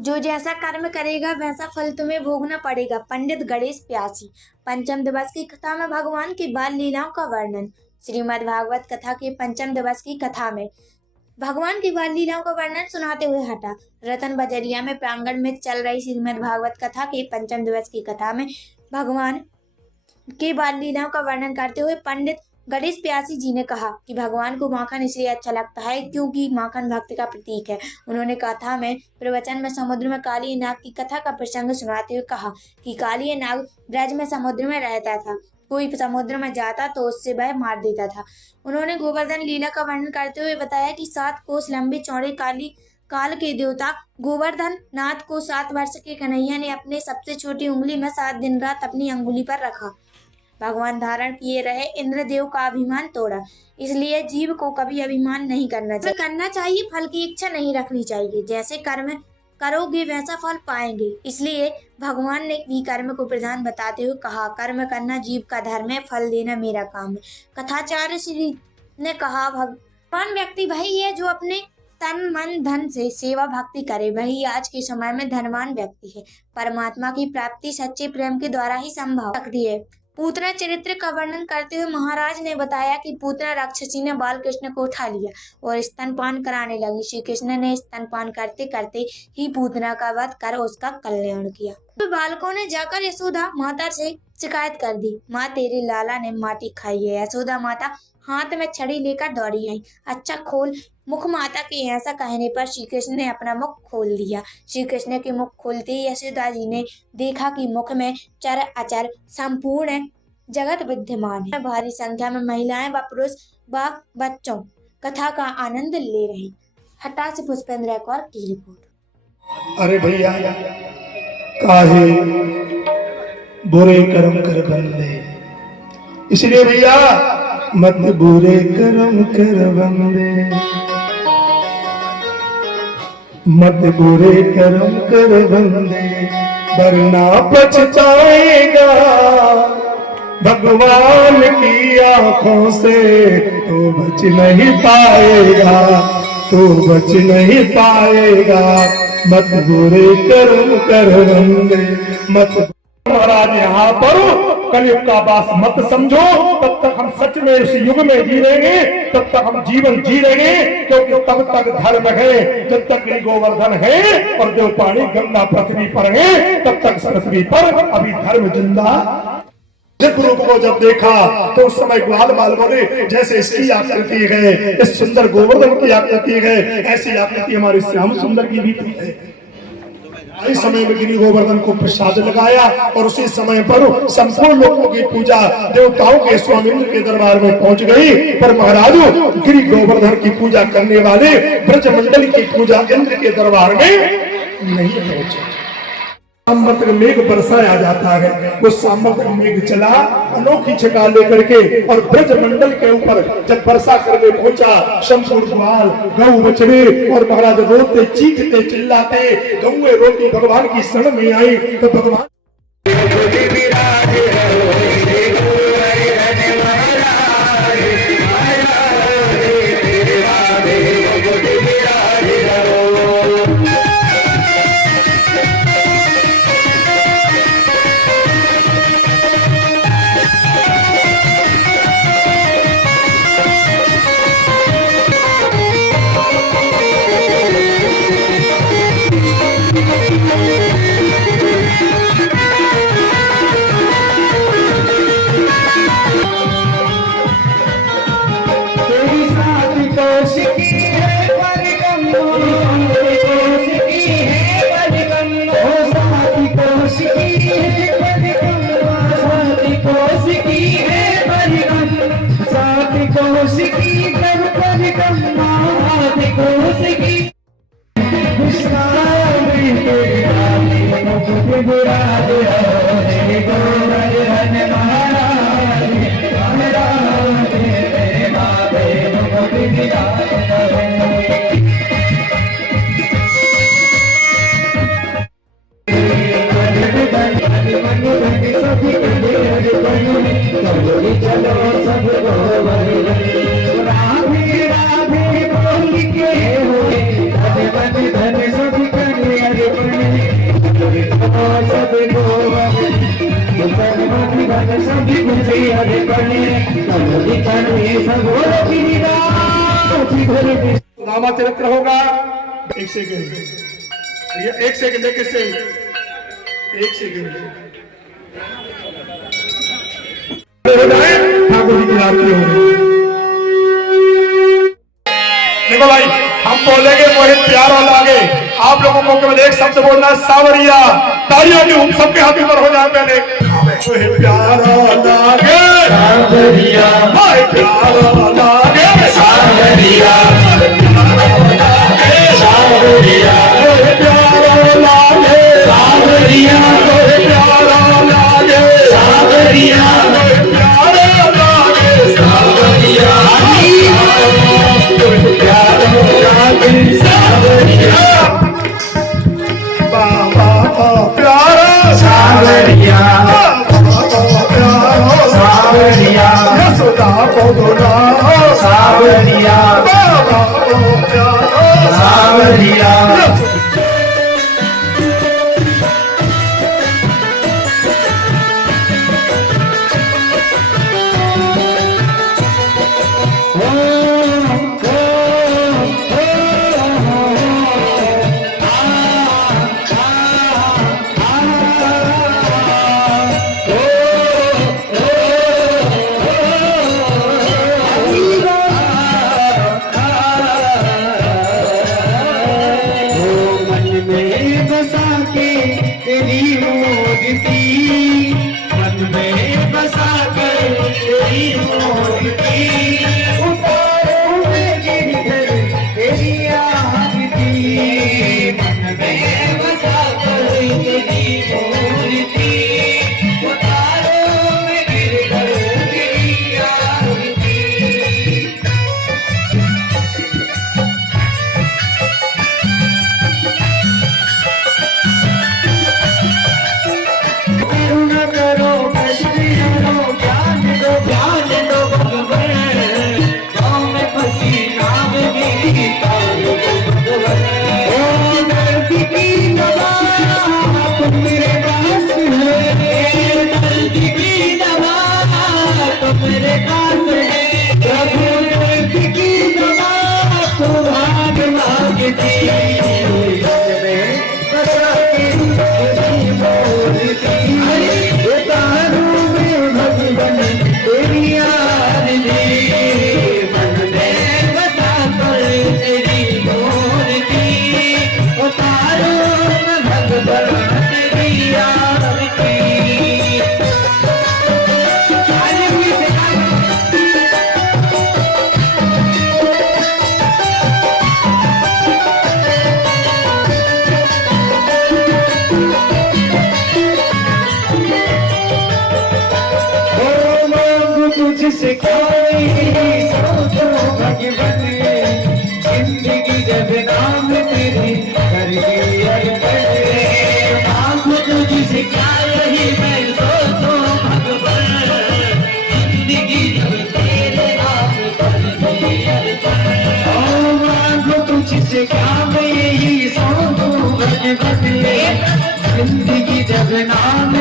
जो जैसा कर्म करेगा वैसा फल तुम्हें भोगना पड़ेगा। पंडित गणेश प्यासी। पंचम दिवस की कथा में भगवान की बाल लीलाओं का वर्णन। श्रीमद् भागवत कथा के पंचम दिवस की कथा में भगवान की बाल लीलाओं का वर्णन सुनाते हुए हटा। रतन बजरिया में प्रांगण में चल रही श्रीमद् भागवत कथा के पंचम दिवस की कथा में भगवान की बाल लीलाओं का वर्णन करते हुए पंडित गणेश प्यासी जी ने कहा कि भगवान को माखन इसलिए अच्छा लगता है क्योंकि माखन भक्ति का प्रतीक है। उन्होंने कथा में प्रवचन में समुद्र में काली नाग की कथा का प्रसंग सुनाते हुए कहा कि काली नाग ब्रज में समुद्र में रहता था। कोई समुद्र में जाता तो उससे वह मार देता था। उन्होंने गोवर्धन लीला का वर्णन करते हुए बताया कि 7 कोस लंबे चौड़े काल के देवता गोवर्धन नाथ को 7 वर्ष के कन्हैया ने अपने सबसे छोटी उंगली में 7 दिन रात अपनी अंगुली पर रखा। भगवान धारण किए रहे इंद्रदेव का अभिमान तोड़ा। इसलिए जीव को कभी अभिमान नहीं करना चाहिए। फल की इच्छा नहीं रखनी चाहिए। जैसे कर्म करोगे वैसा फल पाएंगे। इसलिए भगवान ने भी कर्म को प्रधान बताते हुए कहा, कर्म करना जीव का धर्म है, फल देना मेरा काम है। कथाचार्य श्री ने कहा, भगवान व्यक्ति वही है जो अपने तन मन धन से सेवा भक्ति करे, वही आज के समय में धनवान व्यक्ति है। परमात्मा की प्राप्ति सच्चे प्रेम के द्वारा ही संभव सकती है। पूतना चरित्र का वर्णन करते हुए महाराज ने बताया कि पूतना राक्षसी ने बाल कृष्ण को उठा लिया और स्तनपान कराने लगी। श्री कृष्ण ने स्तनपान करते करते ही पूतना का वध कर उसका कल्याण किया। तो बालकों ने जाकर यशोदा माता से शिकायत कर दी, माँ तेरे लाला ने माटी खाई है। यशोदा माता हाथ में छड़ी लेकर दौड़ी आई। अच्छा खोल। मुख माता के ऐसा कहने पर श्री कृष्ण ने अपना मुख खोल दिया। श्री कृष्ण के मुख खोलते ही यशोदा जी ने देखा कि मुख में चर अचर संपूर्ण जगत विद्यमान है। भारी संख्या में महिलाएं व पुरुष व बच्चों कथा का आनंद ले रहे। हटा से पुष्पेंद्र कौर की रिपोर्ट। अरे भैया, काहे बुरे कर्म कर बंदे, इसलिए भैया मत बुरे कर्म कर बंदे, मत बुरे कर्म कर बंदे, वरना पछताएगा भगवान की आंखों से तो बच नहीं पाएगा, तो बच नहीं पाएगा। मत बुरे कर्म कर बंदे, मत। महाराज यहाँ पर कलयुग का वास मत समझो। तब तक हम सच में इस युग में जी रहेंगे, तब तक हम जीवन जी रहेंगे, क्योंकि तब तक धर्म है। जब तक गोवर्धन है और देवपाणी गंगा पृथ्वी पर है, तब तक पृथ्वी पर अभी धर्म जिंदा। रूप को जब देखा तो उस समय ग्वाल बाल बोले, जैसे इसकी आकृति है, इस सुंदर गोवर्धन की आकृति है, ऐसी आकृति हमारी श्याम सुंदर की भी थी। इस समय में गिरी गोवर्धन को प्रसाद लगाया और उसी समय पर संपूर्ण लोगों की पूजा देवताओं के स्वामी इंद्र के दरबार में पहुंच गई। पर महाराज गिरी गोवर्धन की पूजा करने वाले ब्रजमंडल की पूजा इंद्र के दरबार में नहीं पहुंचे। सामर्थ मेघ बरसाया जाता है। वो सामर्थ मेघ चला अनोखी छटा लेकर के और ब्रजमंडल के ऊपर जब वर्षा करने पहुंचा, शमशूर ग्वाल गौ बछड़े और महाराज रोते चीखते चिल्लाते गौए रोटी भगवान की शरण में आई। तो भगवान राधे राधे बोल के नामा चरित्र होगा। एक सेकेंड, ये एक सेकेंड, एक सेकेंड हो जाए, ठाकुर जी की आरती होगी। देखो भाई, हम बोलेंगे मोहित प्यार और लागे, आप लोगों को केवल एक शब्द बोलना है, सावरिया। तालियां जो हम सबके हाथ ऊपर हो जाए पहले। मोहित प्यार और लागे सावरिया, मोहित प्यार और लागे सावरिया, सावरिया, मोहित प्यार और लागे सावरिया, मोहित प्यार और लागे सावरिया, मोहित प्यार और लागे सावरिया, प्यारा सावरिया, सावरिया, यशोदा बोला सावरिया, सावरिया। तुझसे कोई सोचो भगवन, जिंदगी जब नाम तेरी कर दी अर्पण। मांगो तुझसे क्या यही मैं सोचो भगवन, जिंदगी जब तेरे नाम कर दी अर्पण। मांगो तुझसे क्या मैं यही सोचो भगवन, जिंदगी जब नाम